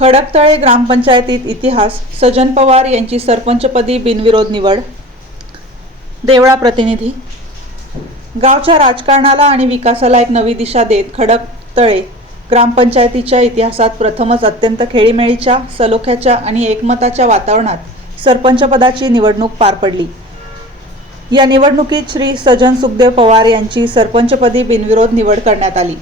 खडकतळे ग्रामपंचायतीत इतिहास, सजन पवार यांची सरपंचपदी बिनविरोध निवड। देवळा प्रतिनिधी। गावच्या राजकारणाला आणि विकासाला एक नवी दिशा देत खडकतळे ग्रामपंचायतीच्या इतिहासात प्रथमच अत्यंत खेळीमेळीच्या, सलोख्याच्या आणि एकमताच्या वातावरणात सरपंचपदाची निवडणूक पार पडली। या निवडणुकीत श्री सजन सुखदेव पवार यांची सरपंचपदी बिनविरोध निवड करण्यात आली।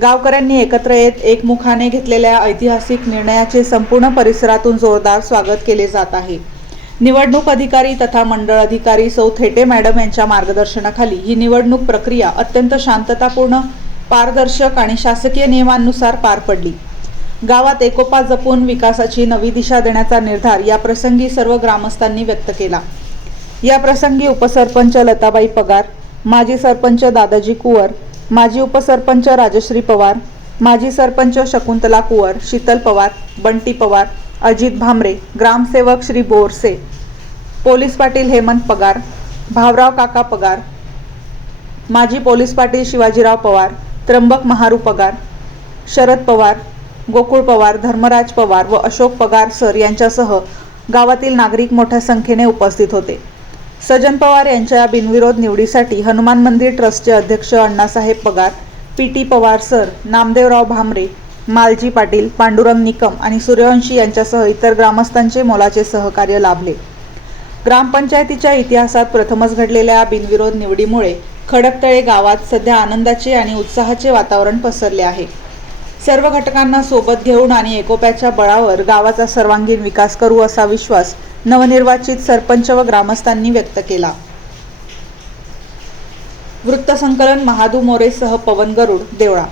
गावकऱ्यांनी एकत्र येत एकमुखाने घेतलेल्या ऐतिहासिक निर्णयाचे संपूर्ण परिसरातून जोरदार स्वागत केले जात आहे। निवडणूक अधिकारी तथा मंडळ अधिकारी सौ थेटे मॅडम यांच्या मार्गदर्शनाखाली ही निवडणूक प्रक्रिया अत्यंत शांततापूर्ण, पारदर्शक आणि शासकीय नियमांनुसार पार पडली। गावात एकोपा जपून विकासाची नवी दिशा देण्याचा निर्धार या प्रसंगी सर्व ग्रामस्थांनी व्यक्त केला। या प्रसंगी उपसरपंच लताबाई पगार, माजी सरपंच दादाजी कुवर, माजी उपसरपंच राजश्री पवार, माजी सरपंच शकुंतला कुवर, शीतल पवार, बंटी पवार, अजित भामरे, ग्रामसेवक श्री बोरसे, पोलीस पाटील हेमंत पगार, भावराव काका पगार, माजी पोलीस पाटील शिवाजीराव पवार, त्र्यंबक महारू पगार, शरद पवार, गोकुळ पवार, धर्मराज पवार व अशोक पगार सर यांच्यासह गावातील नागरिक मोठ्या संख्येने उपस्थित होते। सजन पवार यांच्या बिनविरोध निवडीसाठी हनुमान मंदिर ट्रस्टचे अध्यक्ष अण्णासाहेब पगार, पी.टी. पवार सर, नामदेवराव भामरे, मालजी पाटील, पांडुरंग निकम आणि सूर्यवंशी यांच्यासह इतर ग्रामस्थांचे मोलाचे सहकार्य लाभले। ग्रामपंचायतीच्या इतिहासात प्रथमच घडलेल्या बिनविरोध निवडीमुळे खडकतळे गावात सध्या आनंदाचे आणि उत्साहाचे वातावरण पसरले आहे। सर्व घटकांना सोबत घेऊन आणि एकोप्याच्या बळावर गावाचा सर्वांगीण विकास करू असा विश्वास नवनिर्वाचित सरपंच व ग्रामस्थांनी व्यक्त केला। वृत्तसंकलन महादू मोरेसह पवन गरुड, देवळा।